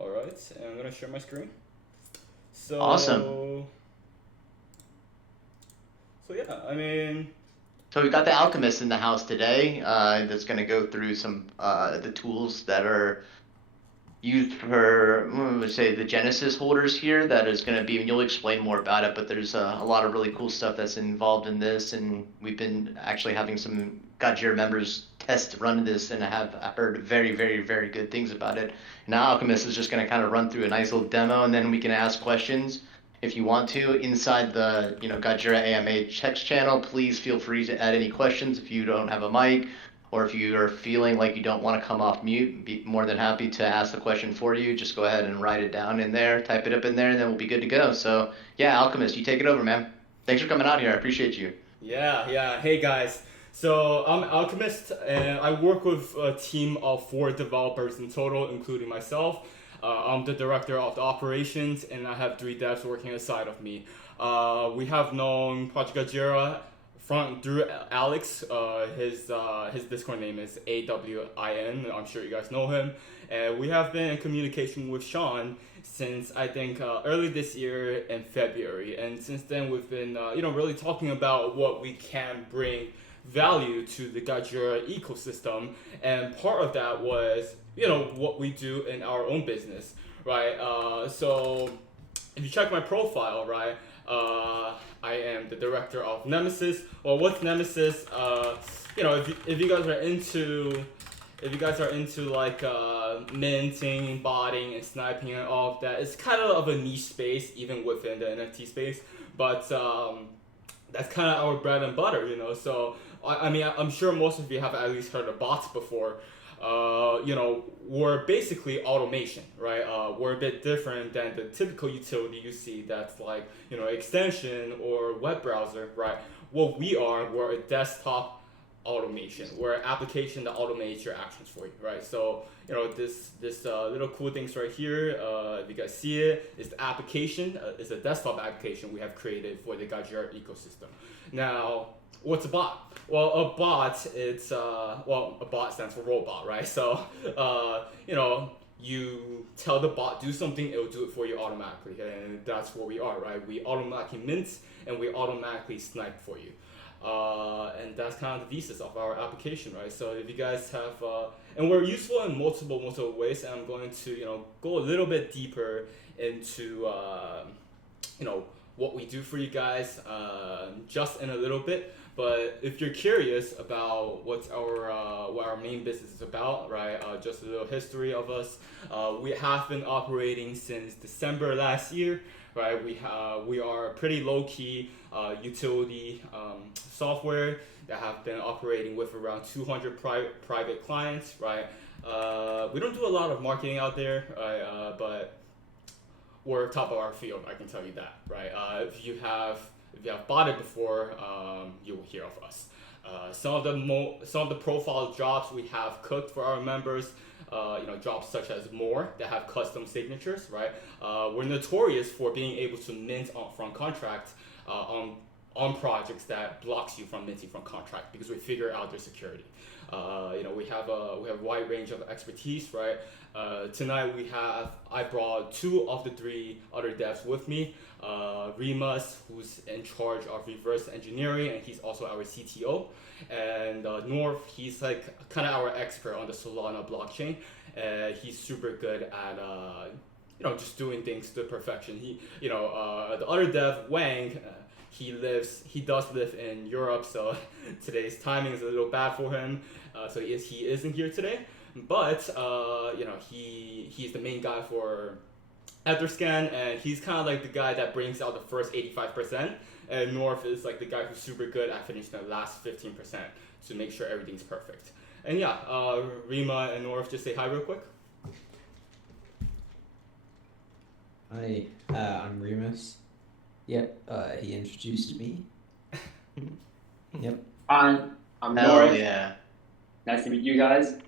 All right, and I'm gonna share my screen. So, Awesome. so yeah, I mean, So we got the alchemist in the house today. That's going to go through some the tools that are used for, let's say, the Genesis holders here. That is going to be, and you'll explain more about it. But there's a lot of really cool stuff that's involved in this, and we've been actually having some Godjira members test run this, and have heard very, very, very good things about it. Now Alchemist is just going to kind of run through a nice little demo, and then we can ask questions if you want to inside the Godjira AMA text channel. Please feel free to add any questions if you don't have a mic, or if you are feeling like you don't want to come off mute. Be more than happy to ask the question for you. Just go ahead and write it down in there, type it up in there, and then we'll be good to go. So yeah, Alchemist, you take it over, man. Thanks for coming out here. I appreciate you. yeah. Hey guys. So I'm Alchemist, and I work with a team of 4 developers in total, including myself. I'm the director of the operations, and I have 3 devs working aside of me. We have known Project Godjira through Alex. His Discord name is AWIN. I'm sure you guys know him. And we have been in communication with Sean since I think early this year in February. And since then, we've been really talking about what we can bring value to the Godjira ecosystem. And part of that was what we do in our own business, right? So if you check my profile, right, I am the director of Nemesis. Well, what's Nemesis? If you guys are into like minting, botting, and sniping and all of that, it's kind of a niche space even within the NFT space. But that's kind of our bread and butter. So I mean, I'm sure most of you have at least heard of bots before. We're basically automation, right? We're a bit different than the typical utility you see that's like, extension or web browser, right? What we're a desktop automation. We're an application that automates your actions for you, right? So, this little cool things right here, if you guys see it, is the application. It's a desktop application we have created for the Godjira ecosystem. Now, what's a bot? Well, a bot, a bot stands for robot, right? So, you tell the bot do something, it'll do it for you automatically, and that's what we are, right? We automatically mint and we automatically snipe for you. And that's kind of the thesis of our application, right? So if you guys have, and we're useful in multiple ways, and I'm going to, go a little bit deeper into, what we do for you guys, just in a little bit. But if you're curious about what our main business is about, right? Just a little history of us. We have been operating since December last year, right? We are a pretty low key utility software that have been operating with around 200 private clients, right? We don't do a lot of marketing out there, right? But we're top of our field, I can tell you that, right? If you have bought it before, you will hear of us. Some of the profile jobs we have cooked for our members, jobs such as more that have custom signatures, right? We're notorious for being able to mint from contract on projects that blocks you from minting from contract because we figure out their security. We have a wide range of expertise, right? Tonight I brought 2 of the 3 other devs with me. Remus, who's in charge of reverse engineering, and he's also our CTO. And North, he's like kind of our expert on the Solana blockchain. He's super good at just doing things to perfection. The other dev, Wang, he does live in Europe, so today's timing is a little bad for him. So he isn't here today, but he's the main guy for Etherscan, and he's kind of like the guy that brings out the first 85%. And North is like the guy who's super good at finishing the last 15% to make sure everything's perfect. And yeah, Rima and North, just say hi real quick. Hi, I'm Remus. Yep, he introduced me. Yep. I'm Hell North. yeah. Nice to meet you guys.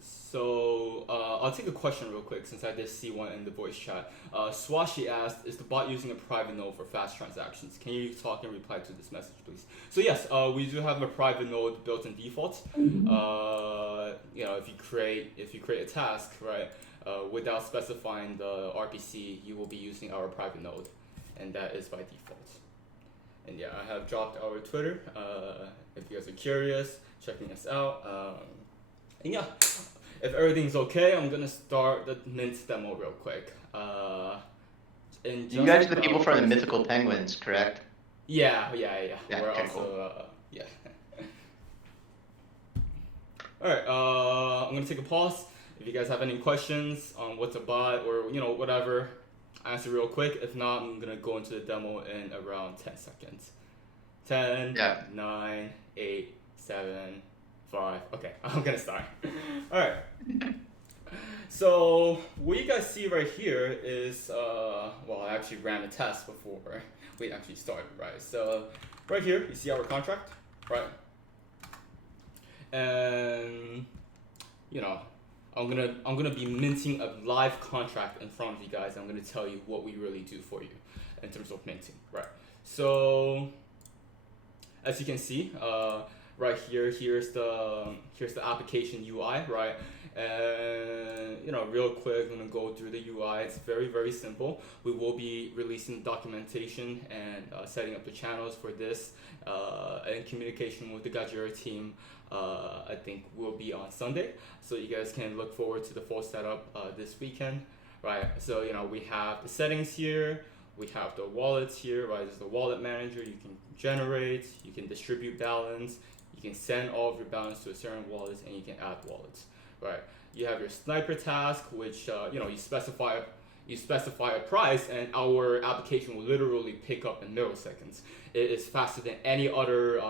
So I'll take a question real quick since I did see one in the voice chat. Swashi asked, is the bot using a private node for fast transactions? Can you talk and reply to this message, please? So yes, we do have a private node built in default. If you create a task, right, without specifying the RPC, you will be using our private node, and that is by default. And yeah, I have dropped our Twitter. If you guys are curious, checking us out. And yeah, if everything's okay, I'm gonna start the mint demo real quick. You guys are the people from the Mythical Penguins, correct? Yeah. Yeah, We're okay, also, yeah. Alright, I'm gonna take a pause. If you guys have any questions on what to buy or, whatever, answer real quick. If not, I'm gonna go into the demo in around 10 seconds. 10, Yeah. 9, 8, 7, 5. Okay, I'm gonna start. Alright. So what you guys see right here is, well, I actually ran a test before we actually started, right? So right here, you see our contract, right? And I'm gonna be minting a live contract in front of you guys. I'm gonna tell you what we really do for you in terms of minting, right? So as you can see, right here, here's the application UI, right? And real quick, I'm gonna go through the UI. It's very, very simple. We will be releasing documentation and setting up the channels for this and communication with the Godjira team. I think will be on Sunday, so you guys can look forward to the full setup this weekend, right? So we have the settings here, we have the wallets here, right? There's the wallet manager. You can generate, you can distribute balance, you can send all of your balance to a certain wallet, and you can add wallets, right? You have your sniper task, which you specify a price, and our application will literally pick up in milliseconds. It is faster than any other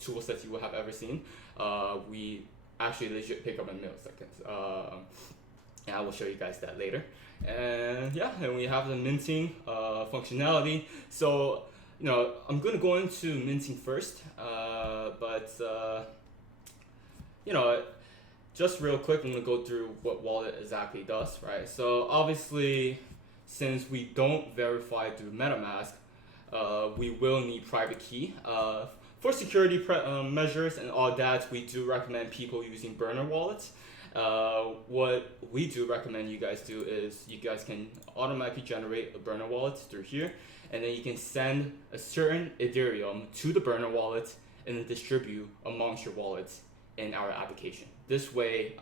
tool sets you will have ever seen. We actually legit pick up in milliseconds. And I will show you guys that later. And yeah, and we have the minting functionality. So I'm gonna go into minting first, but just real quick, I'm gonna go through what wallet exactly does, right? So obviously, since we don't verify through MetaMask, we will need private key. For security measures and all that, we do recommend people using burner wallets. What we do recommend you guys do is you guys can automatically generate a burner wallet through here, and then you can send a certain Ethereum to the burner wallet and then distribute amongst your wallets in our application. This way,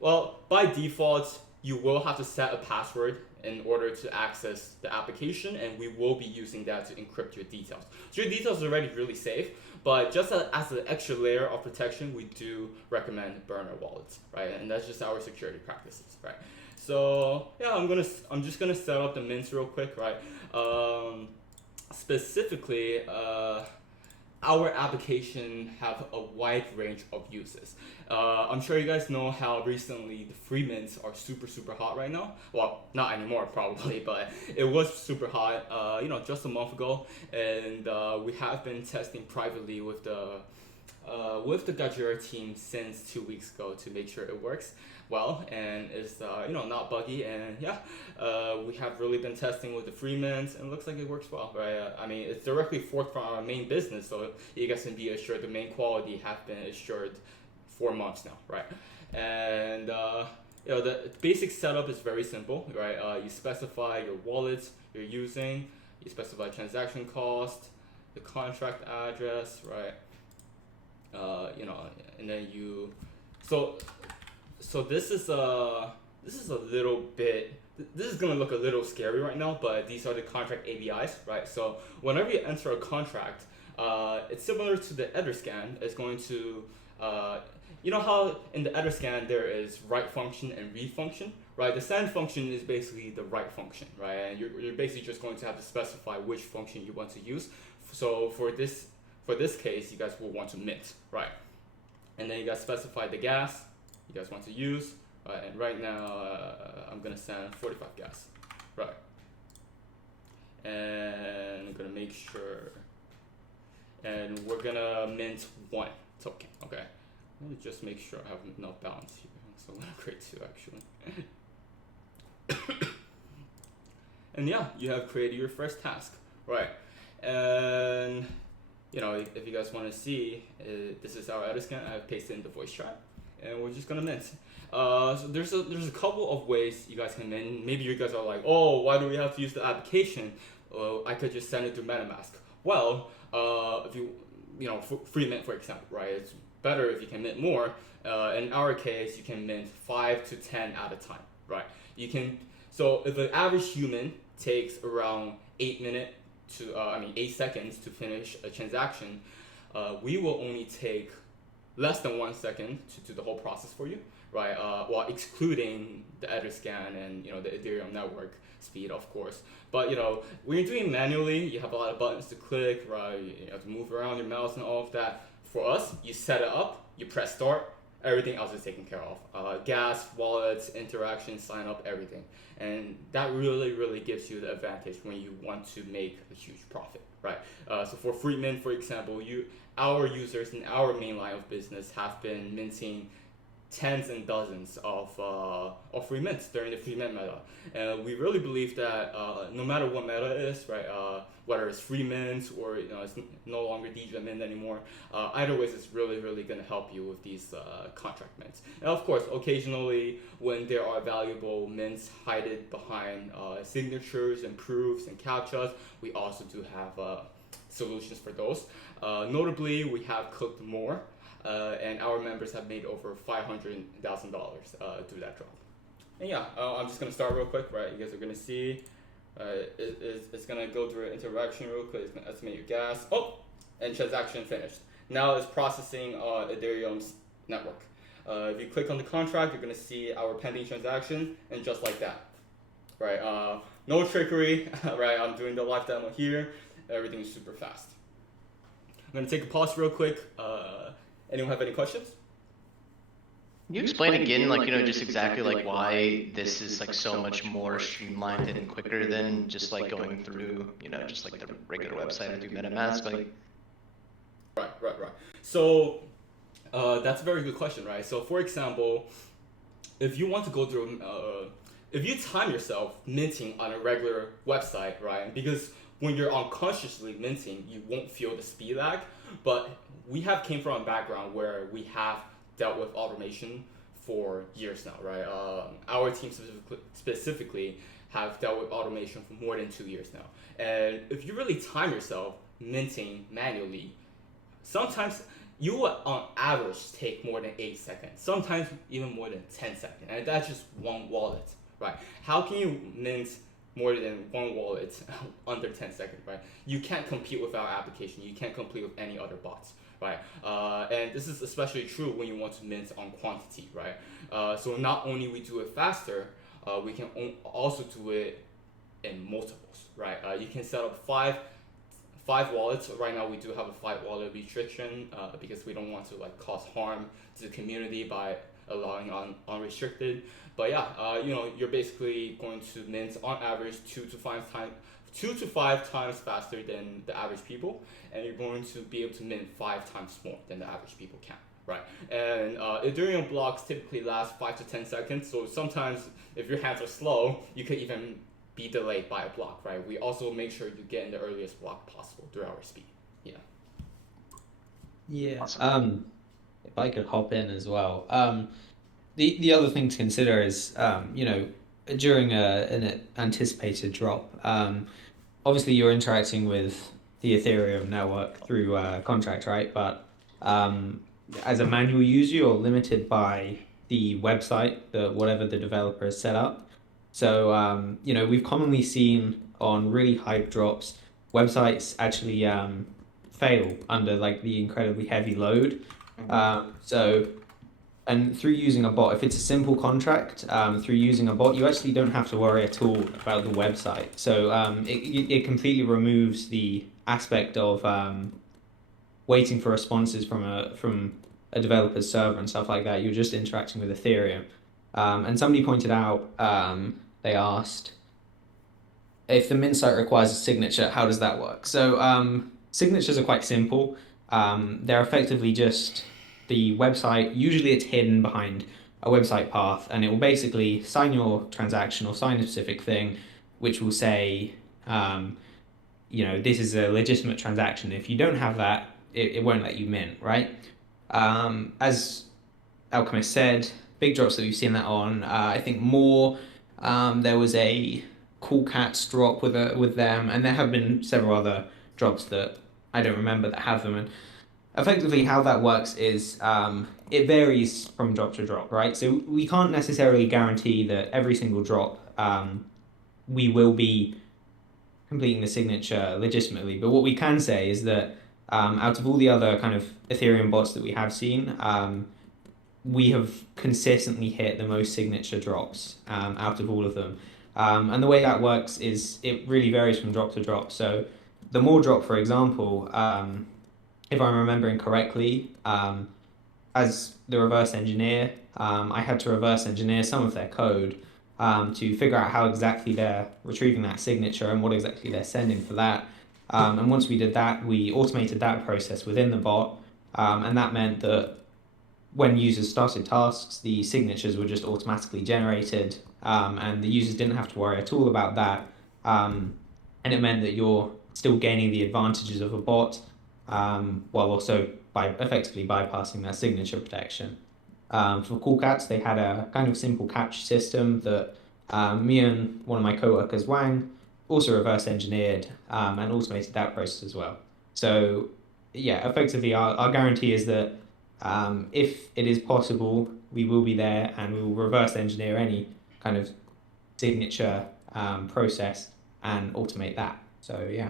well, by default, you will have to set a password in order to access the application, and we will be using that to encrypt your details. So your details are already really safe, but just as an extra layer of protection, we do recommend burner wallets, right? And that's just our security practices, right? So yeah, I'm just gonna set up the mints real quick, right? Specifically, our application have a wide range of uses. I'm sure you guys know how recently the free mints are super hot right now. Well, not anymore probably, but it was super hot, just a month ago, and we have been testing privately with the Godjira team since 2 weeks ago to make sure it works well and is not buggy. And yeah, we have really been testing with the free mints, and it looks like it works well, right? I mean, it's directly forked from our main business, so you guys can be assured the main quality have been assured 4 months now, right? And the basic setup is very simple, right? You specify your wallets you're using, you specify transaction cost, the contract address, right? And then so this is a little bit, this is gonna look a little scary right now, but these are the contract ABIs, right? So whenever you enter a contract, it's similar to the Etherscan. It's going to, how in the Etherscan there is write function and read function, right? The send function is basically the write function, right? And you're basically just going to have to specify which function you want to use. So for this case, you guys will want to mint, right? And then you guys specify the gas you guys want to use, right? And right now, I'm gonna send 45 gas, right? And I'm gonna make sure, and we're gonna mint 1 token, okay? Let me just make sure I have enough balance here. So I'm gonna create 2 actually. And yeah, you have created your first task, right? And if you guys want to see, this is our Etherscan. I've pasted in the voice chat, and we're just gonna mint. So there's a couple of ways you guys can mint. Maybe you guys are like, oh, why do we have to use the application? I could just send it through MetaMask. Well, if you know, free mint, for example, right? It's better if you can mint more. In our case, you can mint 5 to 10 at a time, right? You can. So if an average human takes around 8 seconds to finish a transaction, we will only take less than 1 second to do the whole process for you, right? While excluding the Etherscan and the Ethereum network speed, of course. But when you're doing it manually, you have a lot of buttons to click, right? You have to move around your mouse and all of that. For us, you set it up, you press start, everything else is taken care of. Gas, wallets, interaction, sign up, everything. And that really, really gives you the advantage when you want to make a huge profit, right? So for free mint, for example, our users in our main line of business have been minting tens and dozens of free mints during the free mint meta. And we really believe that no matter what meta is, right, whether it's free mints or it's no longer DJ mint anymore, either ways it's really, really going to help you with these contract mints. And of course, occasionally when there are valuable mints hidden behind signatures and proofs and captchas, we also do have solutions for those. Notably, we have cooked more. And our members have made over $500,000 through that drop. And yeah, I'm just gonna start real quick, right? You guys are gonna see, it's gonna go through an interaction real quick. It's gonna estimate your gas. Oh, and transaction finished. Now it's processing Ethereum's network. If you click on the contract, you're gonna see our pending transaction, and just like that, right? No trickery, right? I'm doing the live demo here. Everything is super fast. I'm gonna take a pause real quick. Anyone have any questions? Can you explain again, just exactly why this is so much more streamlined and quicker than just going through, just the regular website or through MetaMask? Right. So that's a very good question, right? So for example, if you want to go through, if you time yourself minting on a regular website, right? Because when you're unconsciously minting, you won't feel the speed lag, but we have came from a background where we have dealt with automation for years now, right? Our team specifically have dealt with automation for more than 2 years now. And if you really time yourself minting manually, sometimes you will on average take more than 8 seconds, sometimes even more than 10 seconds. And that's just one wallet, right? How can you mint more than one wallet under 10 seconds, right? You can't compete with our application. You can't compete with any other bots, right? And this is especially true when you want to mint on quantity, right? So not only we do it faster, we can also do it in multiples, right? You can set up five wallets. Right now we do have a 5 wallet restriction because we don't want to cause harm to the community by allowing unrestricted. But yeah, you're basically going to mint on average 2 to 5 times faster than the average people, and you're going to be able to mint 5 times more than the average people can, right? And Ethereum blocks typically last 5 to 10 seconds, so sometimes if your hands are slow, you could even be delayed by a block, right? We also make sure you get in the earliest block possible through our speed. Yeah. Yeah. Awesome. If I could hop in as well. The other thing to consider is, during an anticipated drop, obviously you're interacting with the Ethereum network through contract, right? But as a manual user, you're limited by the website, whatever the developer has set up. So, we've commonly seen on really hype drops, websites actually fail under the incredibly heavy load. And through using a bot, if it's a simple contract, through using a bot, you actually don't have to worry at all about the website. So it completely removes the aspect of waiting for responses from a developer's server and stuff like that. You're just interacting with Ethereum. And somebody pointed out, they asked, if the mint site requires a signature, how does that work? So signatures are quite simple. They're effectively just the website. Usually it's hidden behind a website path, and it will basically sign your transaction or sign a specific thing, which will say, this is a legitimate transaction. If you don't have that, it won't let you mint, right? As Alchemist said, big drops that we've seen that on. I think more. There was a Cool Cats drop with them, and there have been several other drops that I don't remember that have them. And effectively, how that works is it varies from drop to drop, right? So we can't necessarily guarantee that every single drop we will be completing the signature legitimately. But what we can say is that out of all the other kind of Ethereum bots that we have seen, we have consistently hit the most signature drops out of all of them. And the way that works is it really varies from drop to drop. So the more drop, for example, if I'm remembering correctly, as the reverse engineer, I had to reverse engineer some of their code to figure out how exactly they're retrieving that signature and what exactly they're sending for that. And once we did that, we automated that process within the bot, and that meant that when users started tasks, the signatures were just automatically generated, and the users didn't have to worry at all about that. And it meant that you're still gaining the advantages of a bot, while also effectively bypassing that signature protection. For Cool Cats, they had a kind of simple catch system that me and one of my coworkers, Wang, also reverse engineered and automated that process as well. So yeah, effectively our guarantee is that if it is possible, we will be there and we will reverse engineer any kind of signature process and automate that. So yeah.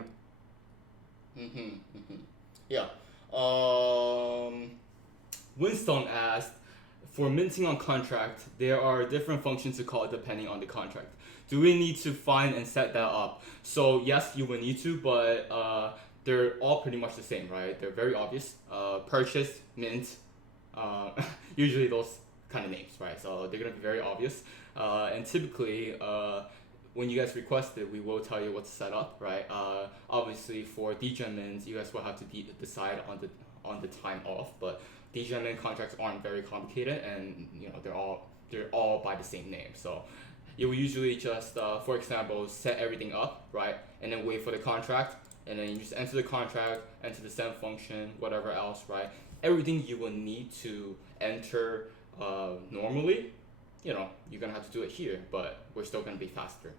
Yeah. Winstone asked, for minting on contract, there are different functions to call depending on the contract. Do we need to find and set that up? So yes, you will need to, but they're all pretty much the same, right? They're very obvious. Purchase, mint, usually those kind of names, right? So they're gonna be very obvious. And typically, when you guys request it, we will tell you what to set up, right? Obviously, for degen mints, you guys will have to decide on the time off, but degen mint contracts aren't very complicated, and they're all by the same name. So you will usually just, for example, set everything up, right, and then wait for the contract, and then you just enter the contract, enter the send function, whatever else, right? Everything you will need to enter normally, you're gonna have to do it here, but we're still gonna be faster.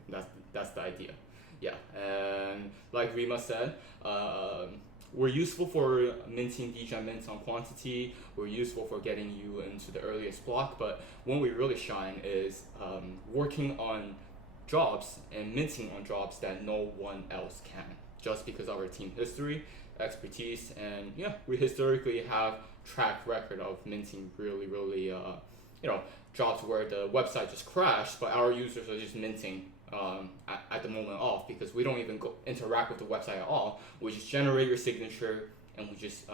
That's the idea. Yeah, and like Rima said, we're useful for minting degen mints on quantity. We're useful for getting you into the earliest block, but when we really shine is working on jobs and minting on jobs that no one else can, just because of our team history, expertise, and yeah, we historically have track record of minting really, jobs where the website just crashed, but our users are just minting at the moment off, because we don't even go interact with the website at all. We just generate your signature and we just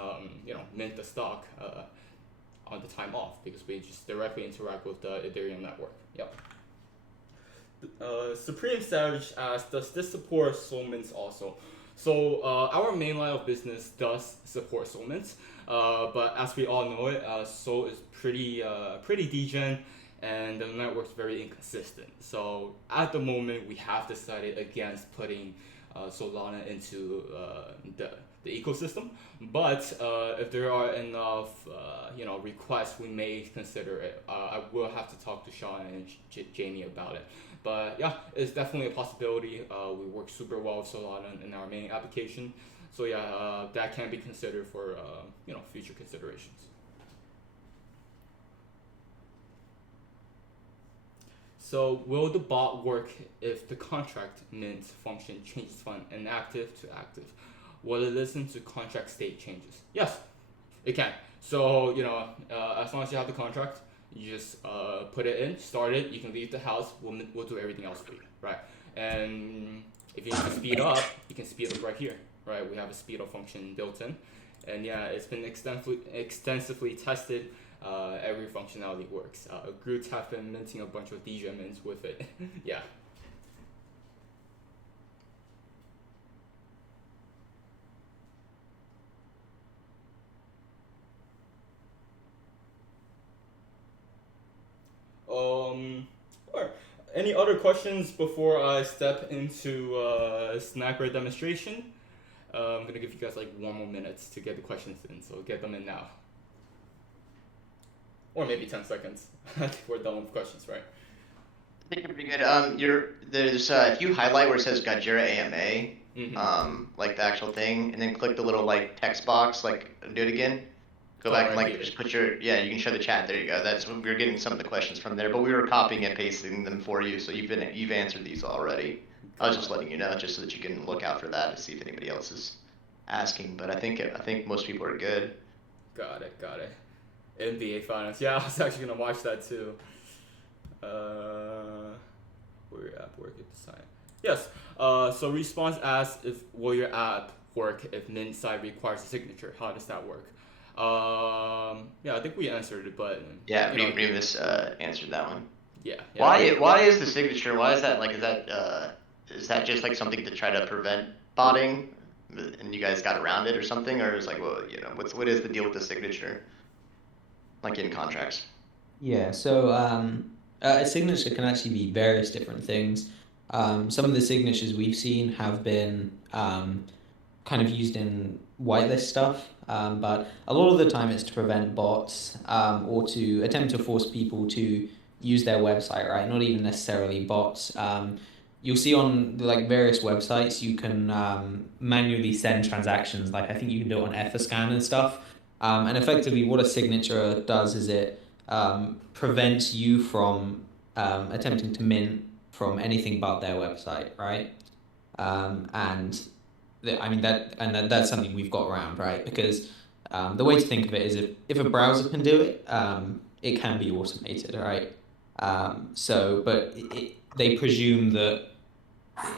mint the stock on the time off, because we just directly interact with the Ethereum network. Yep. Supreme Savage asks, does this support soul mints also? So our main line of business does support soul mints, but as we all know it, soul is pretty degen, and the network's very inconsistent. So at the moment, we have decided against putting Solana into the ecosystem. But if there are enough requests, we may consider it. I will have to talk to Sean and Jamie about it. But yeah, it's definitely a possibility. We work super well with Solana in our main application. So yeah, that can be considered for future considerations. So will the bot work if the contract mint function changes from inactive to active? Will it listen to contract state changes? Yes, it can. So as long as you have the contract, you just put it in, start it. You can leave the house. We'll do everything else for you, right? And if you need to speed up, you can speed up right here, right? We have a speed up function built in, and yeah, it's been extensively tested. Every functionality works. Groups have been minting a bunch of degen mints with it. Yeah. Alright. Any other questions before I step into Sniper demonstration? I'm gonna give you guys like 1 more minute to get the questions in, so get them in now. or maybe 10 seconds. I think we're done with questions, right? I think you're pretty good. There's if you highlight where it says Godjira AMA, like the actual thing, and then click the little like text box, like do it again. Go back and like just put you can show the chat. There you go. That's when we were getting some of the questions from there, but we were copying and pasting them for you, so you've answered these already. I was just letting you know, just so that you can look out for that to see if anybody else is asking. But I think most people are good. Got it. NBA Finals. Yeah, I was actually gonna watch that too. Will your app work if the sign? Yes. So response asks if will your app work if mint side requires a signature? How does that work? Yeah, I think we answered it, but yeah, Remus answered that one. Yeah. Why is the signature? Why is that? Like, is that just like something to try to prevent botting, and you guys got around it or something, or is like, well, what is the deal with the signature? Like in contracts. Yeah, so a signature can actually be various different things. Some of the signatures we've seen have been kind of used in whitelist stuff, but a lot of the time it's to prevent bots or to attempt to force people to use their website, right? Not even necessarily bots. You'll see on like various websites you can manually send transactions. Like I think you can do it on Etherscan and stuff. And effectively, what a signature does is it prevents you from attempting to mint from anything but their website, right? And that's something we've got around, right? Because the way to think of it is if a browser can do it, it can be automated, right? But they presume that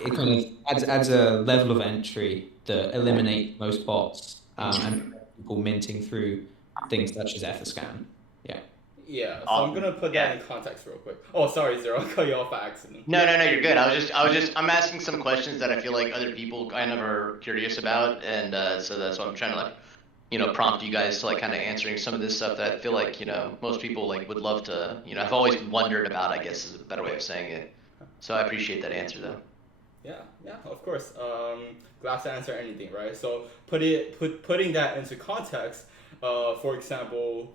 it kind of adds a level of entry that eliminates most bots and people minting through things such as Etherscan. Yeah. Yeah, so I'm gonna put that in context real quick. Oh, sorry, Zero, I cut you off by accident. No, you're good. I'm asking some questions that I feel like other people kind of are curious about, and so that's why I'm trying to like, prompt you guys to like kind of answering some of this stuff that I feel like, most people like would love to, I've always wondered about, I guess is a better way of saying it. So I appreciate that answer though. Yeah, of course. Glad to answer anything, right? So putting that into context, for example,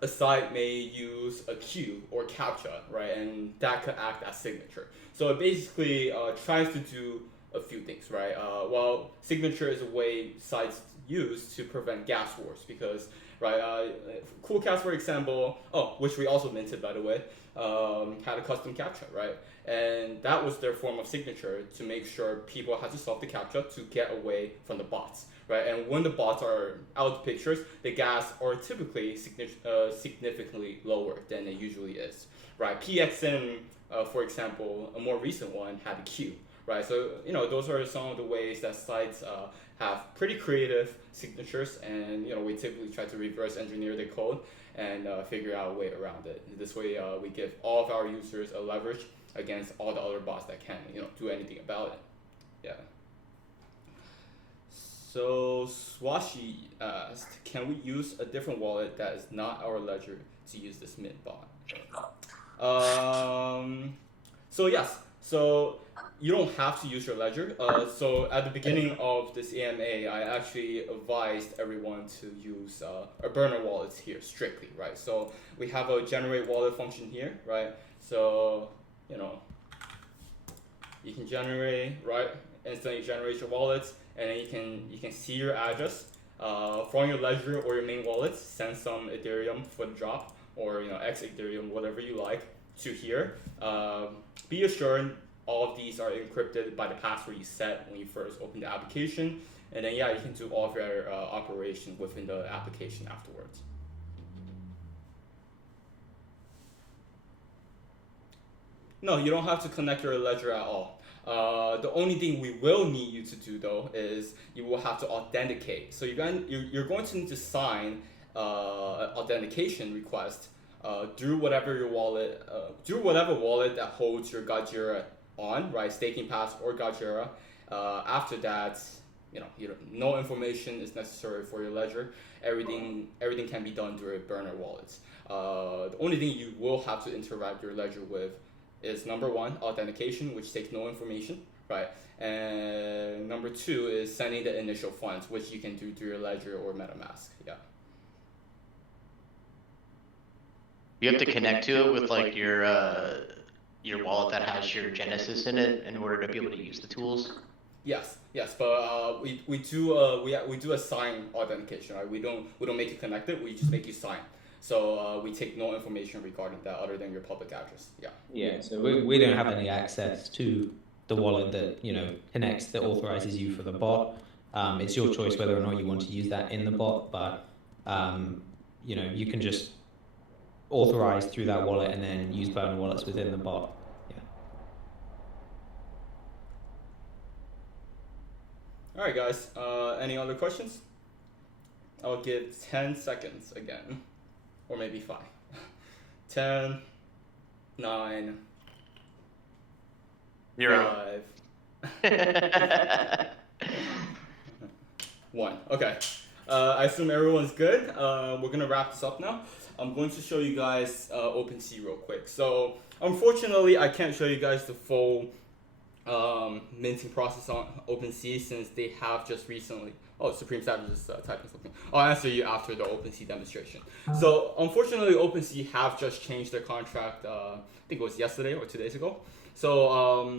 a site may use a queue or CAPTCHA, right? And that could act as signature. So it basically tries to do a few things, right? Well, signature is a way sites use to prevent gas wars because, right, Coolcast, for example, which we also minted, by the way, had a custom CAPTCHA, right? And that was their form of signature to make sure people had to solve the CAPTCHA to get away from the bots, right? And when the bots are out of pictures, the gas are typically significantly lower than it usually is, right? PXN, for example, a more recent one had a queue, right? So, those are some of the ways that sites have pretty creative signatures, and, we typically try to reverse engineer the code and figure out a way around it. This way, we give all of our users a leverage against all the other bots that can't, do anything about it. Yeah. So Swashi asked, can we use a different wallet that is not our ledger to use this mint bot? So yes. So you don't have to use your ledger. So at the beginning of this AMA, I actually advised everyone to use a burner wallets here strictly, right? So we have a generate wallet function here, right? So you can generate, right? Instantly generate your wallets, and then you can see your address from your ledger or your main wallet. Send some Ethereum for the drop, or X Ethereum, whatever you like, to here. Be assured all of these are encrypted by the password you set when you first open the application, and then you can do all of your operations within the application afterwards. No, you don't have to connect your ledger at all. The only thing we will need you to do though is you will have to authenticate. So you're going to need to sign an authentication request through whatever wallet that holds your Godjira on, right? Staking Pass or Godjira. After that, no information is necessary for your ledger. Everything can be done through burner wallets. The only thing you will have to interact your ledger with is number one, authentication, which takes no information, right? And number two is sending the initial funds, which you can do through your ledger or MetaMask. Yeah. You have to connect to it with like your wallet that has your Genesis in it in order to be able to use the tools. Yes, but we do a sign authentication, right? We don't make it connected. We just make you sign. So we take no information regarding that other than your public address. Yeah. Yeah, so we don't have any access to the wallet that connects that authorizes you for the bot. It's your choice whether or not you want to use that in the bot, but you can just authorize through that wallet and then use burner wallets within the bot. Yeah. All right, guys. Any other questions? I'll give 10 seconds again, or maybe 5. 10, 9, 0. 5, 1. Okay. I assume everyone's good. We're gonna wrap this up now. I'm going to show you guys OpenSea real quick. So unfortunately, I can't show you guys the full minting process on OpenSea since they have just recently. Oh, Supreme Savage is typing something. I'll answer you after the OpenSea demonstration. So unfortunately, OpenSea have just changed their contract. I think it was yesterday or 2 days ago. So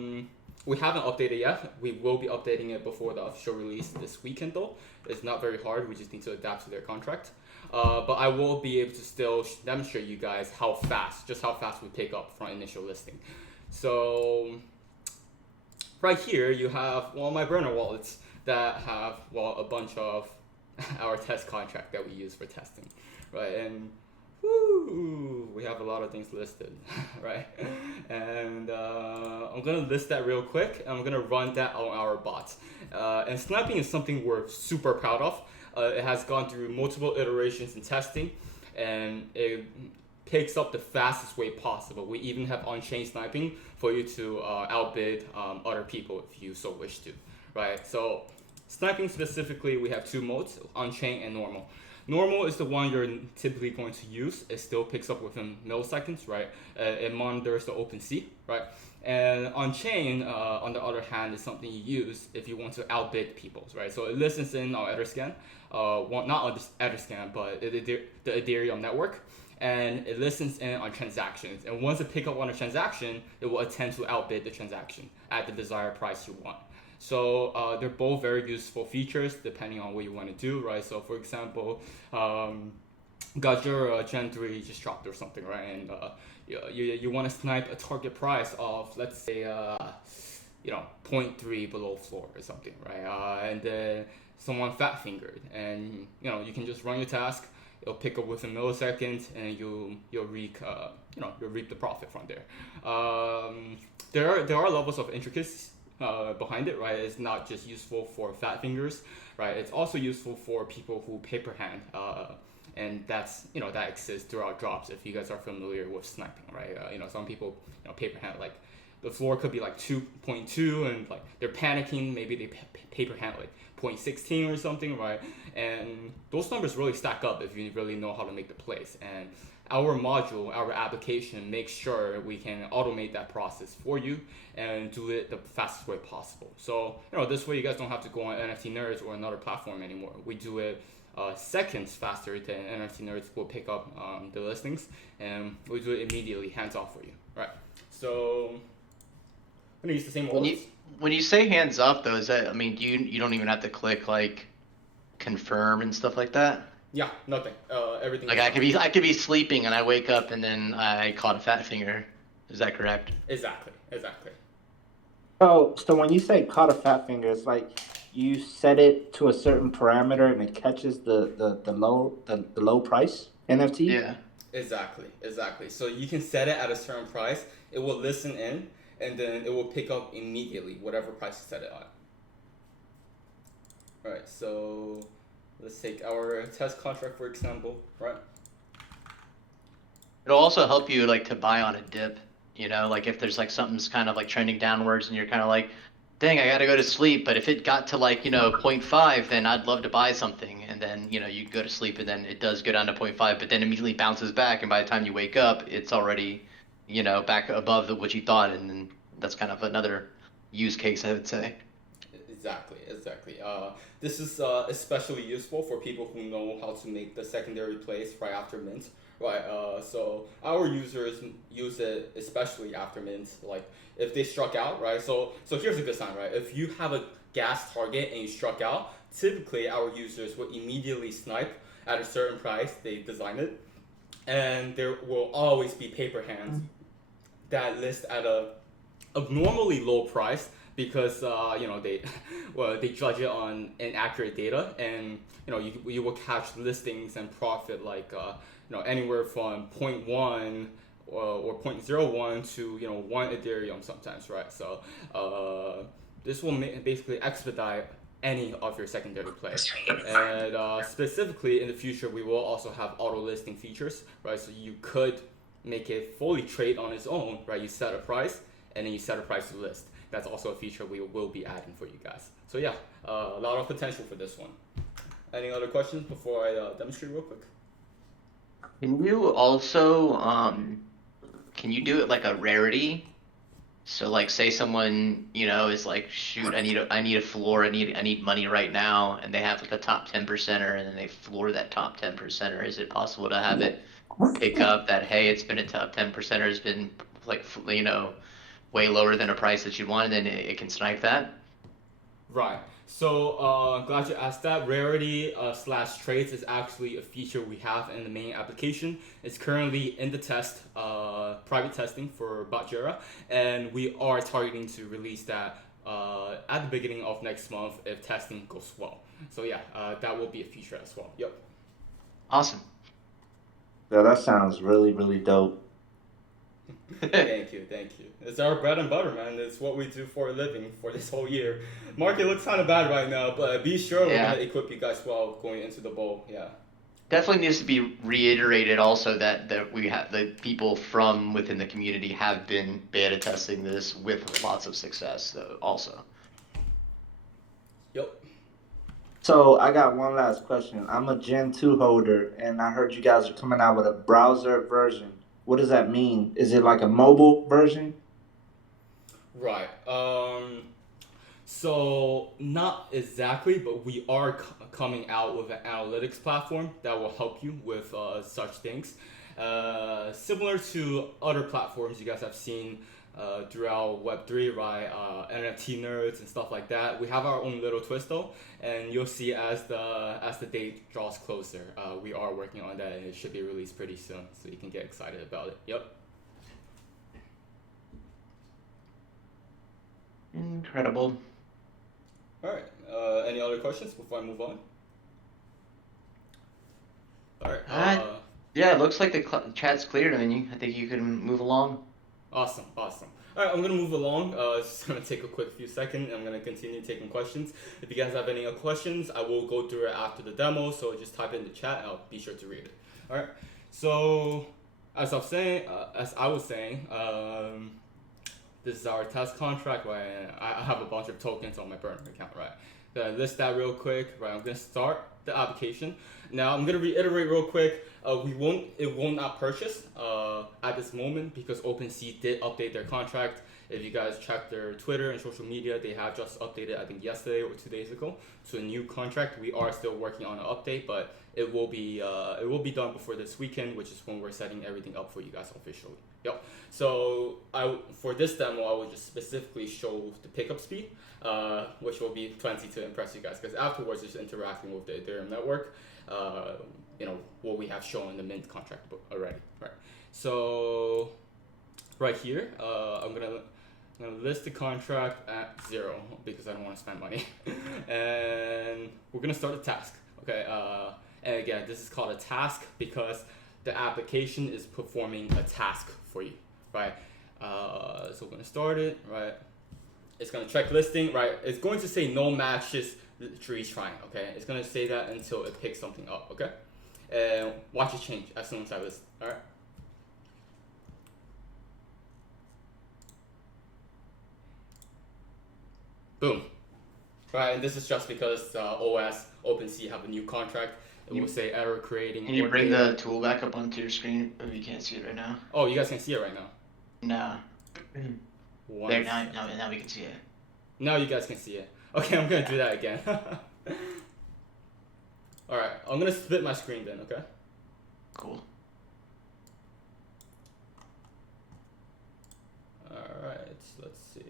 we haven't updated yet. We will be updating it before the official release this weekend though. It's not very hard. We just need to adapt to their contract. But I will be able to still demonstrate you guys how fast we pick up from initial listing. So right here you have one of my burner wallets that have a bunch of our test contract that we use for testing, right? And we have a lot of things listed, right? And I'm gonna list that real quick. And I'm gonna run that on our bot. And sniping is something we're super proud of. It has gone through multiple iterations in testing, and it picks up the fastest way possible. We even have on-chain sniping for you to outbid other people if you so wish to, right? So sniping specifically, we have 2 modes, on-chain and normal. Normal is the one you're typically going to use. It still picks up within milliseconds, right? It monitors the OpenSea, right? And on-chain, on the other hand, is something you use if you want to outbid people, right? So it listens in on Etherscan, not on Etherscan, but the Ethereum network, and it listens in on transactions. And once it picks up on a transaction, it will attempt to outbid the transaction at the desired price you want. So they're both very useful features depending on what you want to do, right? So for example, Godjira Gen 3 just dropped or something, right? And you want to snipe a target price of, let's say, 0.3 below floor or something, right? And then someone fat fingered, and you can just run your task. It'll pick up within milliseconds, and you'll reap the profit from there. There are levels of intricacy behind it, right? It's not just useful for fat fingers, right? It's also useful for people who paper hand, and that's that exists throughout drops. If you guys are familiar with sniping, right? Some people paper hand, like the floor could be like 2.2, and like they're panicking. Maybe they paper hand like 0.16 or something, right? And those numbers really stack up if you really know how to make the plays. And our module, our application makes sure we can automate that process for you and do it the fastest way possible. So, this way you guys don't have to go on NFT Nerds or another platform anymore. We do it seconds faster than NFT Nerds will pick up the listings, and we do it immediately, hands off for you, right? So, I'm gonna use the same wallets. When you say hands up though, is that, you don't even have to click like confirm and stuff like that? Yeah, nothing. Everything. Like I could be sleeping and I wake up and then I caught a fat finger. Is that correct? Exactly. So when you say caught a fat finger, it's like you set it to a certain parameter and it catches the low price NFT? Yeah. Exactly. So you can set it at a certain price. It will listen in, and then it will pick up immediately whatever price you set it on. All right. So let's take our test contract for example, right? It'll also help you like to buy on a dip, like if there's like something's kind of like trending downwards and you're kind of like, dang, I gotta go to sleep. But if it got to like 0.5, then I'd love to buy something. And then you go to sleep and then it does go down to 0.5, but then immediately bounces back. And by the time you wake up, it's already back above what you thought. And then that's kind of another use case, I would say. Exactly. This is especially useful for people who know how to make the secondary plays right after mint, Right. So our users use it especially after mint. Like if they struck out, right? So here's a good sign, right? If you have a gas target and you struck out, typically our users will immediately snipe at a certain price they design it, and there will always be paper hands that list at a abnormally low price because they they judge it on inaccurate data, and you will catch listings and profit like anywhere from point 0.1 or 0.01 to 1 Ethereum sometimes, right? So this will basically expedite any of your secondary plays. And specifically in the future, we will also have auto listing features, right? So you could make it fully trade on its own, right? You set a price and then you set a price to list. That's also a feature we will be adding for you guys. So yeah, a lot of potential for this one. Any other questions before I demonstrate real quick? Can you also can you do it like a rarity? So like say someone, is like, shoot, I need a floor, I need money right now, and they have like a top 10%er and then they floor that top 10%er. Is it possible to have it pick up that, hey, it's been a top 10%er, has been like, way lower than a price that you want, and then it can snipe that? Right. So glad you asked that. Rarity slash trades is actually a feature we have in the main application. It's currently in the test, private testing for BOTJIRA, and we are targeting to release that at the beginning of next month if testing goes well. So yeah, that will be a feature as well. Yep. Awesome. Yeah, that sounds really, really dope. Thank you. It's our bread and butter, man. It's what we do for a living for this whole year. Market looks kind of bad right now, but be sure we're gonna equip you guys well going into the bowl. Yeah. Definitely needs to be reiterated also that we have the people from within the community have been beta testing this with lots of success also. Yep. So I got one last question. I'm a Gen 2 holder, and I heard you guys are coming out with a browser version. What does that mean? Is it like a mobile version? Right. So not exactly, but we are coming out with an analytics platform that will help you with such things. Similar to other platforms you guys have seen throughout Web3, right? NFT nerds and stuff like that. We have our own little twist though, and you'll see as the date draws closer. We are working on that, and it should be released pretty soon, so you can get excited about it. Yep. Incredible. All right. Any other questions before I move on? All right. Yeah, it looks like the chat's cleared. I think you can move along. Awesome. All right, I'm gonna move along. It's gonna take a quick few seconds. I'm gonna continue taking questions. If you guys have any questions, I will go through it after the demo. So just type it in the chat, and I'll be sure to read it. All right. So as I was saying, this is our test contract, right? And I have a bunch of tokens on my burner account, right? Gonna list that real quick, right? I'm gonna start the application. Now I'm gonna reiterate real quick. It will not purchase at this moment because OpenSea did update their contract. If you guys check their Twitter and social media, they have just updated, I think yesterday or 2 days ago, to a new contract. We are still working on an update, but it will be done before this weekend, which is when we're setting everything up for you guys officially. Yep. So for this demo, I will just specifically show the pickup speed, which will be plenty to impress you guys, because afterwards just interacting with the Ethereum network, what we have shown in the mint contract book already, right? So right here, I'm gonna list the contract at 0 because I don't want to spend money, and we're gonna start a task. Okay. And again, this is called a task because the application is performing a task for you, right? So we're gonna start it, right? It's gonna check listing, right? It's going to say no matches, literally trying, okay? It's gonna say that until it picks something up, okay? And watch it change as soon as I list, all right? Boom. Right, and this is just because OS, OpenSea have a new contract. It will say error creating. Can you bring the tool back up onto your screen? Oh, you can't see it right now. Oh, you guys can see it right now? No. There, now we can see it. Now you guys can see it. Okay, I'm gonna do that again. Alright, I'm gonna split my screen then, okay? Cool. let's see.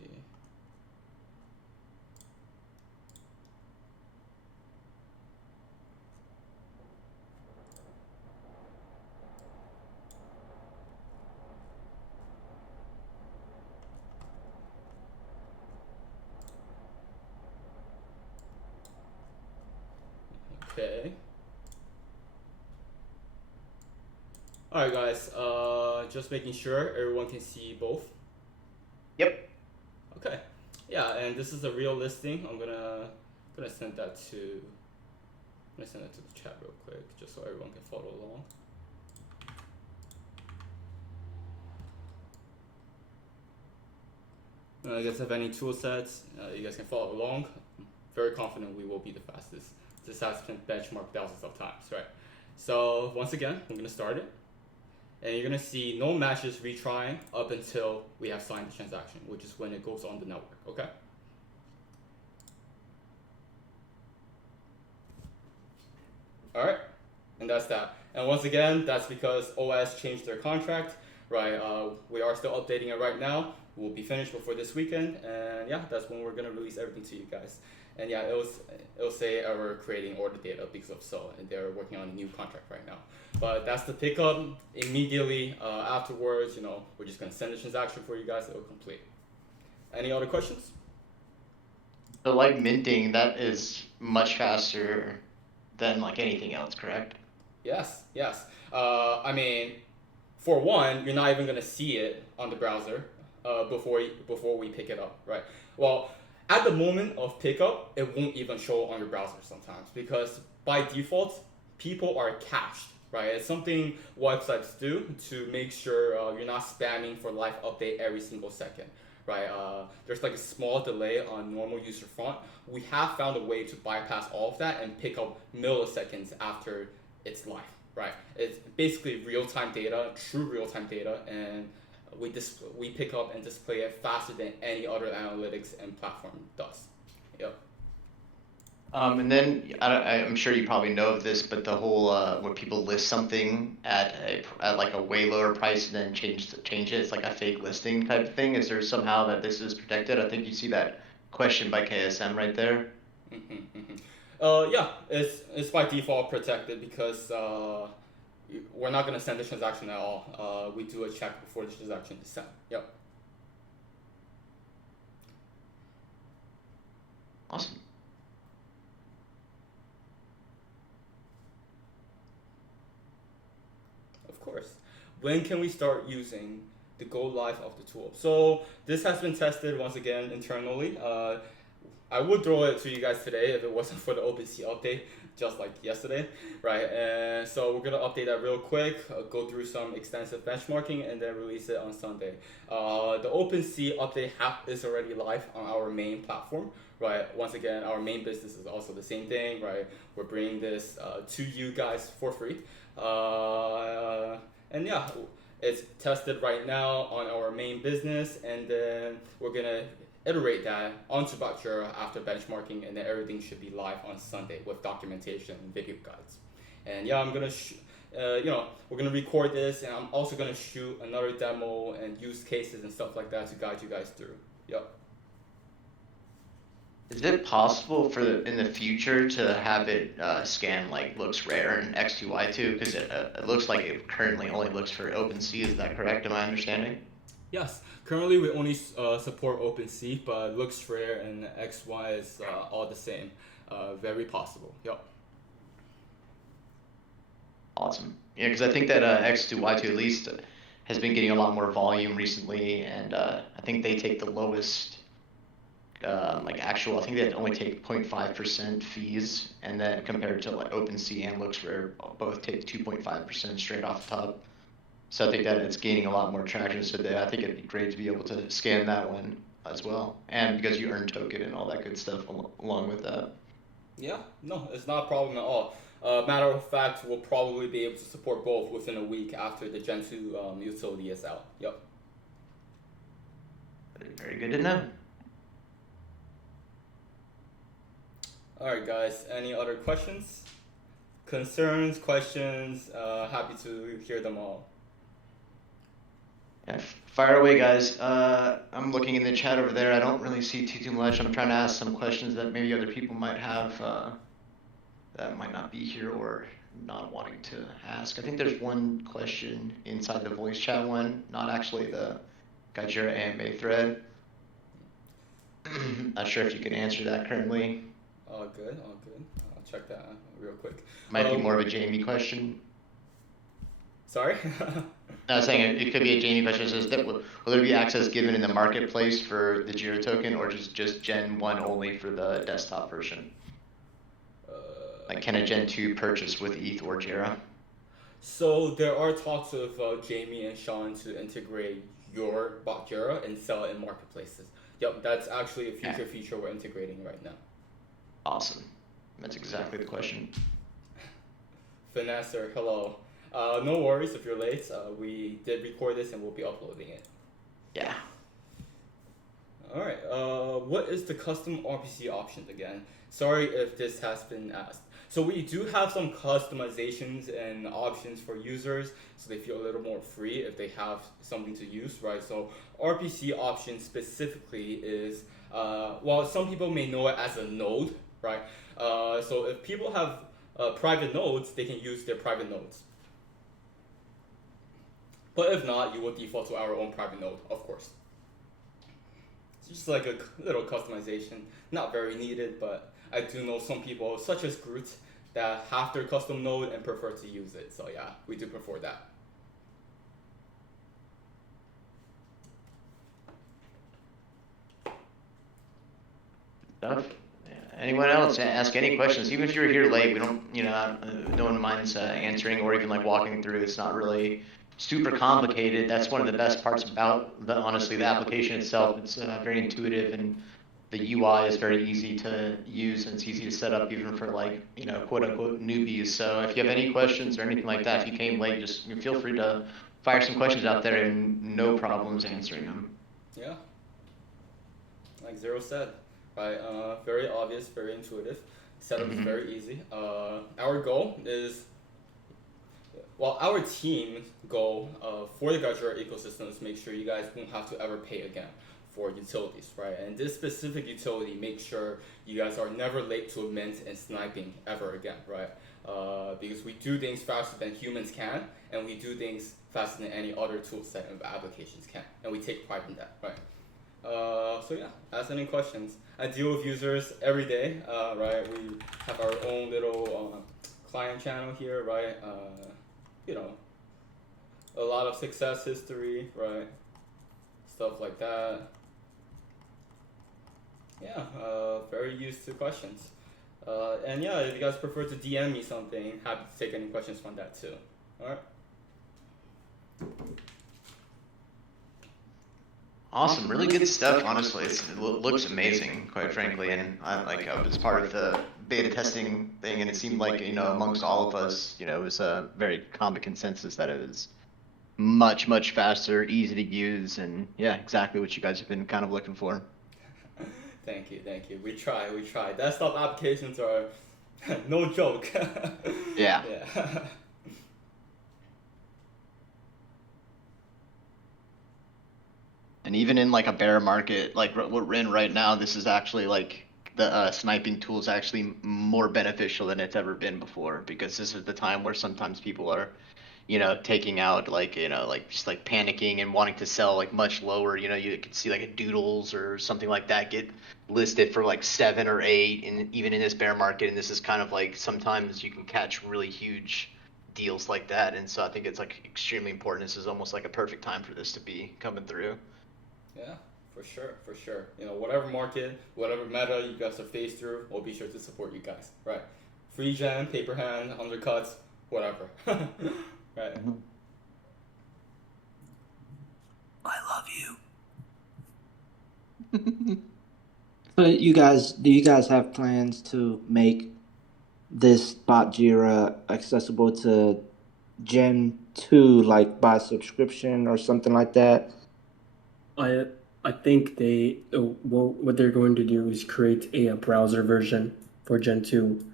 Okay. Alright guys, just making sure everyone can see both. Yep. Okay. Yeah, and this is a real listing. I'm gonna send that to the chat real quick just so everyone can follow along. You guys have any tool sets, you guys can follow along. I'm very confident we will be the fastest. This has been benchmarked thousands of times, right? So once again, we're gonna start it. And you're gonna see no matches retrying up until we have signed the transaction, which is when it goes on the network, okay? All right, and that's that. And once again, that's because OS changed their contract, right? We are still updating it right now. We'll be finished before this weekend, and yeah, that's when we're gonna release everything to you guys. And yeah, it'll say error creating order data because of so, and they're working on a new contract right now. But that's the pickup. Immediately afterwards, you know, we're just gonna send the transaction for you guys. It'll complete. Any other questions? So like minting, that is much faster than like anything else, correct? Yes, yes. I mean, for one, you're not even gonna see it on the browser before we pick it up, right? Well, at the moment of pickup, it won't even show on your browser sometimes because by default, people are cached, right? It's something websites do to make sure you're not spamming for live update every single second, right? There's like a small delay on normal user front. We have found a way to bypass all of that and pick up milliseconds after it's live, right? It's basically real-time data, true real-time data, and we pick up and display it faster than any other analytics and platform does. Yep. And then I'm sure you probably know of this, but the whole where people list something at like a way lower price and then change it, it's like a fake listing type of thing. Is there somehow that this is protected? I think you see that question by KSM right there. Yeah, it's by default protected because we're not gonna send the transaction at all. We do a check before the transaction is sent. Yep. Awesome. Of course. When can we start using the go live of the tool? So this has been tested once again internally. I would throw it to you guys today if it wasn't for the OpenSea update, just like yesterday, right? And so we're gonna update that real quick, go through some extensive benchmarking, and then release it on Sunday. The OpenSea update is already live on our main platform, right? Once again, our main business is also the same thing, right? We're bringing this to you guys for free. And yeah, it's tested right now on our main business, and then we're gonna iterate that onto BOTJIRA after benchmarking, and then everything should be live on Sunday with documentation and video guides. And yeah, I'm gonna, we're gonna record this, and I'm also gonna shoot another demo and use cases and stuff like that to guide you guys through. Yep. Is it possible in the future to have it scan like looks rare and X2Y2? Because it looks like it currently only looks for OpenSea. Is that correct? Am I understanding? Yes. Currently, we only support OpenSea, but looks rare and XY is all the same. Very possible. Yep. Awesome. Yeah, because I think that X2Y2 at least has been getting a lot more volume recently, and I think they take the lowest. I think they only take 0.5% fees, and then compared to like OpenSea and LooksRare, both take 2.5% straight off the top. So I think that it's gaining a lot more traction. So I think it'd be great to be able to scan that one as well, and because you earn token and all that good stuff along with that. Yeah, no, it's not a problem at all. Matter of fact, we'll probably be able to support both within a week after the Gen 2 utility is out. Yep. Very good to know. Alright guys, any other questions? Concerns, questions? Happy to hear them all. Yeah, Fire away, guys. I'm looking in the chat over there. I don't really see too much. I'm trying to ask some questions that maybe other people might have that might not be here or not wanting to ask. I think there's one question inside the voice chat one, not actually the Godjira AMA thread. Not sure if you can answer that currently. All good, all good. I'll check that real quick. Might be more of a Jamie question. Sorry? I was saying it could be a Jamie question. It says that will there be access given in the marketplace for the Jira token, or just Gen 1 only for the desktop version? Like, can a Gen 2 purchase with ETH or Jira? So there are talks of Jamie and Sean to integrate your BOTJIRA and sell it in marketplaces. Yep, that's actually a future feature we're integrating right now. Awesome. That's exactly the question. Finesser, hello. No worries if you're late. We did record this and we'll be uploading it. Yeah. All right. What is the custom RPC options again? Sorry if this has been asked. So we do have some customizations and options for users, so they feel a little more free if they have something to use, right? So RPC option specifically is, well, some people may know it as a node, right? So if people have private nodes, they can use their private nodes. But if not, you will default to our own private node, of course. It's just like a little customization, not very needed, but I do know some people, such as Groot, that have their custom node and prefer to use it. So yeah, we do prefer that. Stuff. Anyone else ask any questions? Even if you're here late, we don't, no one minds answering or even like walking through. It's not really super complicated. That's one of the best parts about honestly the application itself. It's very intuitive and the UI is very easy to use and it's easy to set up even for like, quote unquote newbies. So if you have any questions or anything like that, if you came late, just feel free to fire some questions out there and no problems answering them. Yeah, like Zero said, right? Very obvious, very intuitive. Setup is very easy. Our goal is, well, our team's goal for the Godjira ecosystem is to make sure you guys won't have to ever pay again for utilities, right? And this specific utility makes sure you guys are never late to a mint and sniping ever again, right? Because we do things faster than humans can, and we do things faster than any other tool set of applications can, and we take pride in that, right? So yeah, ask any questions. I deal with users every day, right? We have our own little client channel here, right? A lot of success history, right? Stuff like that. Yeah, very used to questions. And yeah, if you guys prefer to DM me something, happy to take any questions from that too. All right. Awesome, really good stuff. Honestly, it looks amazing, quite frankly. And I was part of the beta testing thing, and it seemed like amongst all of us, it was a very common consensus that it was much faster, easy to use, and yeah, exactly what you guys have been kind of looking for. Thank you. We try. Desktop applications are no joke. Yeah. Yeah. And even in like a bear market, like what we're in right now, this is actually like the sniping tool is actually more beneficial than it's ever been before, because this is the time where sometimes people are taking out like just like panicking and wanting to sell like much lower. You could see like a doodles or something like that get listed for like 7 or 8, and even in this bear market. And this is kind of like sometimes you can catch really huge deals like that. And so I think it's like extremely important. This is almost like a perfect time for this to be coming through. Yeah, for sure. Whatever market, whatever meta you guys are faced through, we'll be sure to support you guys. Right. Free gen, paper hand, undercuts, whatever. Right. I love you. So do you guys have plans to make this BOTJIRA accessible to Gen 2, like by subscription or something like that? I think what they're going to do is create a browser version for Gen 2.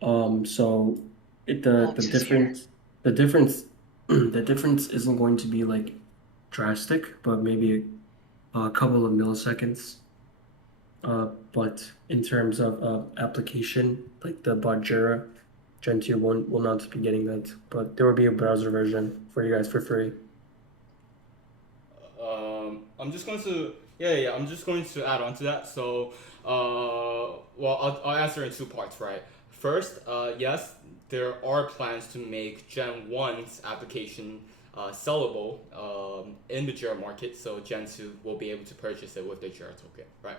So the difference isn't going to be like drastic, but maybe a couple of milliseconds. But in terms of application, like the BOTJIRA, Gen 2 will not be getting that, but there will be a browser version for you guys for free. I'm just going to I'm just going to add on to that. So, well, I'll answer in two parts, right? First, yes, there are plans to make Gen 1's application sellable in the Jira market, so Gen 2 will be able to purchase it with the Jira token, right?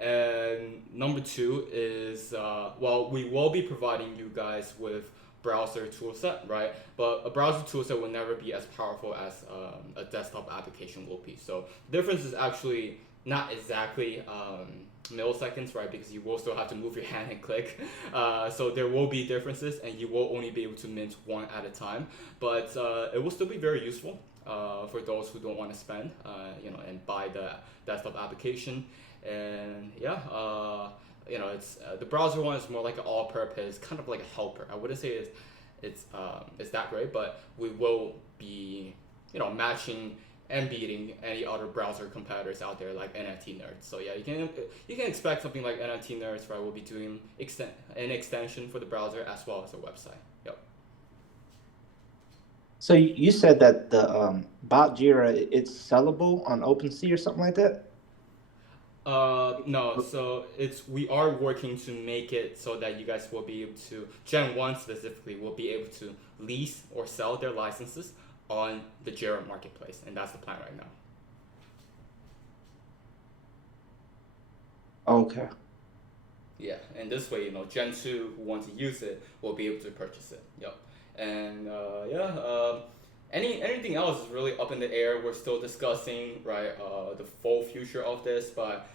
And number two is, well, we will be providing you guys with browser toolset, right? But a browser toolset will never be as powerful as a desktop application will be. So the difference is actually not exactly milliseconds, right? Because you will still have to move your hand and click. So there will be differences, and you will only be able to mint one at a time. But it will still be very useful for those who don't want to spend, and buy the desktop application. And yeah, it's the browser one is more like an all-purpose, kind of like a helper. I wouldn't say it's that great, but we will be matching and beating any other browser competitors out there like NFT Nerds. So yeah, you can expect something like NFT Nerds, right? We'll be doing an extension for the browser as well as a website. Yep. So you said that the BotJira, it's sellable on OpenSea or something like that? No, so we are working to make it so that you guys will be able to, Gen 1 specifically, will be able to lease or sell their licenses on the Jira marketplace, and that's the plan right now. Okay. Yeah, and this way, Gen 2 who want to use it will be able to purchase it. Yep. And anything else is really up in the air. We're still discussing, right, the full future of this, but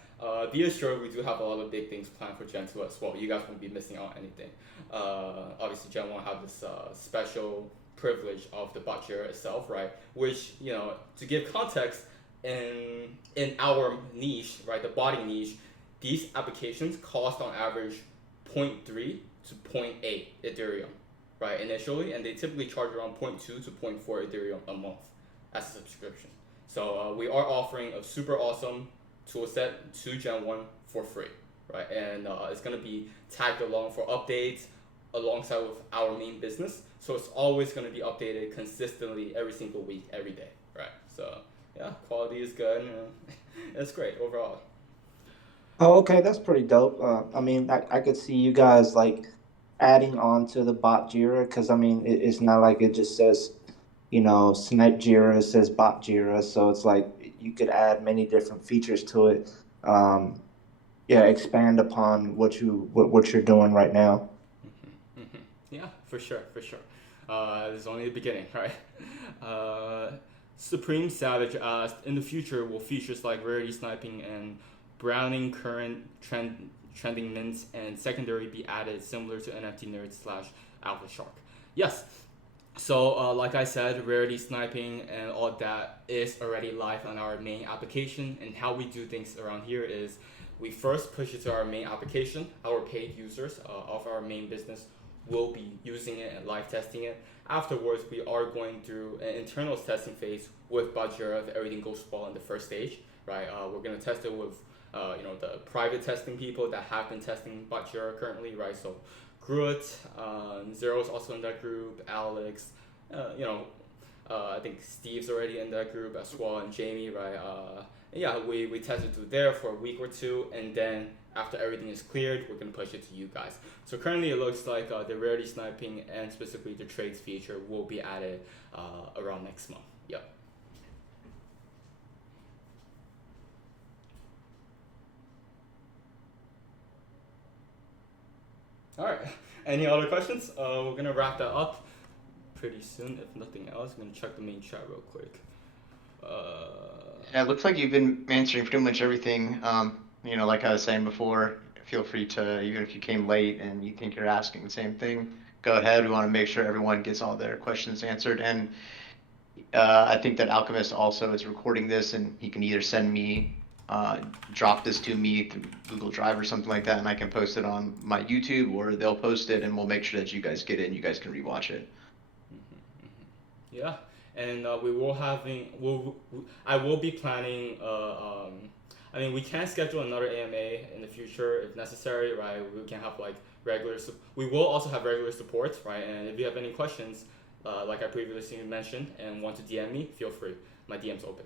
be assured we do have a lot of big things planned for Gen 2 as well. You guys won't be missing out on anything. Obviously, Gen 1 have this special privilege of the BOTJIRA itself, right? Which, to give context, in our niche, right, the body niche, these applications cost on average 0.3 to 0.8 Ethereum, right, initially, and they typically charge around 0.2 to 0.4 Ethereum a month as a subscription. So we are offering a super awesome toolset to Gen 1 for free, right? And it's going to be tagged along for updates alongside with our main business. So it's always going to be updated consistently every single week, every day, right? So yeah, quality is good, and it's great overall. Oh, okay, that's pretty dope. I mean, I could see you guys like adding on to the BotJira because I mean, it's not like it just says, Snipe Jira, it says BotJira, so it's like you could add many different features to it. Yeah, expand upon what you're doing right now. Yeah, for sure. This is only the beginning, right? Supreme Savage asked, in the future, will features like rarity sniping and browning current trending mints and secondary be added similar to NFT Nerd / Alpha Shark? Yes. So like I said, rarity sniping and all that is already live on our main application, and how we do things around here is we first push it to our main application. Our paid users of our main business will be using it and live testing it. Afterwards, we are going through an internal testing phase with BOTJIRA if everything goes well in the first stage, right? We're going to test it with the private testing people that have been testing BOTJIRA currently, right? So Groot, Zero's also in that group, Alex, I think Steve's already in that group as well, and Jamie, right? Yeah, we tested through there for a week or two, and then after everything is cleared, we're going to push it to you guys. So currently it looks like the rarity sniping and specifically the trades feature will be added around next month. Yep. All right. Any other questions? We're going to wrap that up pretty soon. If nothing else, I'm going to check the main chat real quick. Yeah, it looks like you've been answering pretty much everything. Like I was saying before, feel free to, even if you came late and you think you're asking the same thing, go ahead. We want to make sure everyone gets all their questions answered. And I think that Alchemist also is recording this, and he can either send me, drop this to me through Google Drive or something like that, and I can post it on my YouTube, or they'll post it, and we'll make sure that you guys get it and you guys can rewatch it. Yeah. and we will I will be planning. I mean, we can schedule another AMA in the future if necessary, right? We can have like we will also have regular support, right? And if you have any questions, like I previously mentioned, and want to DM me, feel free. My DM's open.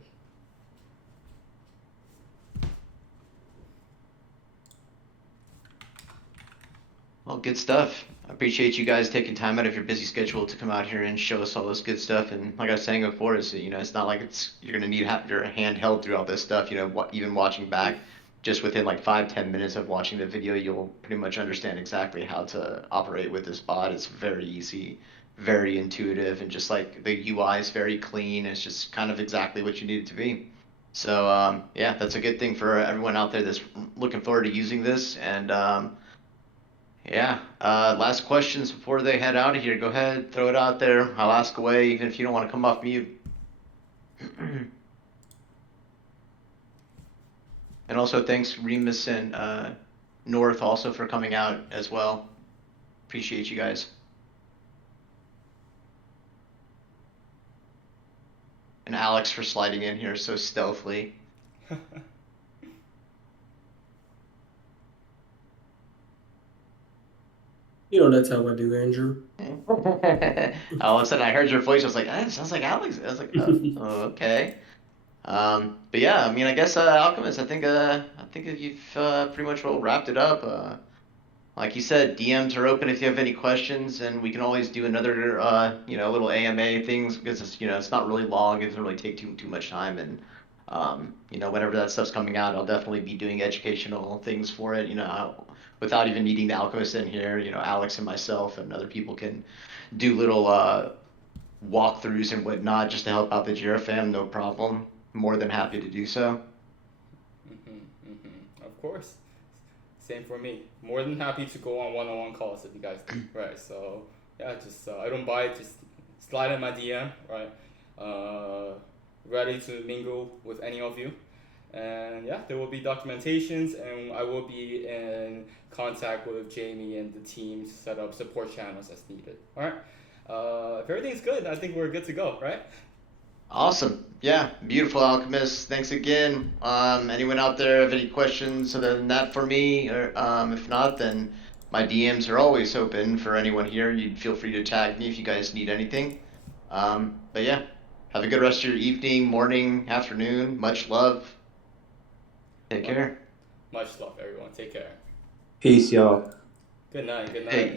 Well, good stuff. I appreciate you guys taking time out of your busy schedule to come out here and show us all this good stuff. And like I was saying before, is it's not like you're gonna need to have your hand held through all this stuff. Even watching back, just within like 5-10 minutes of watching the video, you'll pretty much understand exactly how to operate with this bot. It's very easy, very intuitive, and just like the UI is very clean. It's just kind of exactly what you need it to be. So yeah, that's a good thing for everyone out there that's looking forward to using this. And yeah, last questions before they head out of here. Go ahead, throw it out there. I'll ask away, even if you don't want to come off mute. And also thanks Remus and North also for coming out as well. Appreciate you guys. And Alex for sliding in here so stealthily. That's how I do, Andrew. All of a sudden I heard your voice. I was like, it sounds like Alex. I was like, oh, okay. But yeah, I mean, I guess Alchemist. I think you've pretty much well wrapped it up. Like you said, DMs are open if you have any questions, and we can always do another little AMA things because it's not really long. It doesn't really take too much time, and whenever that stuff's coming out, I'll definitely be doing educational things for it. Without even needing the Alchemist in here, Alex and myself and other people can do little walkthroughs and whatnot just to help out the Jira fam. No problem. More than happy to do so. Of course. Same for me. More than happy to go on one-on-one calls if you guys do. Right. So yeah, just I don't bite. Just slide in my DM. Right. Ready to mingle with any of you. And yeah, there will be documentations, and I will be in contact with Jamie and the team to set up support channels as needed. All right. If everything's good, I think we're good to go, right? Awesome. Yeah, beautiful Alchemist. Thanks again. Anyone out there have any questions other than that for me? Or if not, then my DMs are always open for anyone here. You'd feel free to tag me if you guys need anything. But yeah, have a good rest of your evening, morning, afternoon. Much love. Take care. Much love, everyone. Take care. Peace, y'all. Good night. Good night. Hey.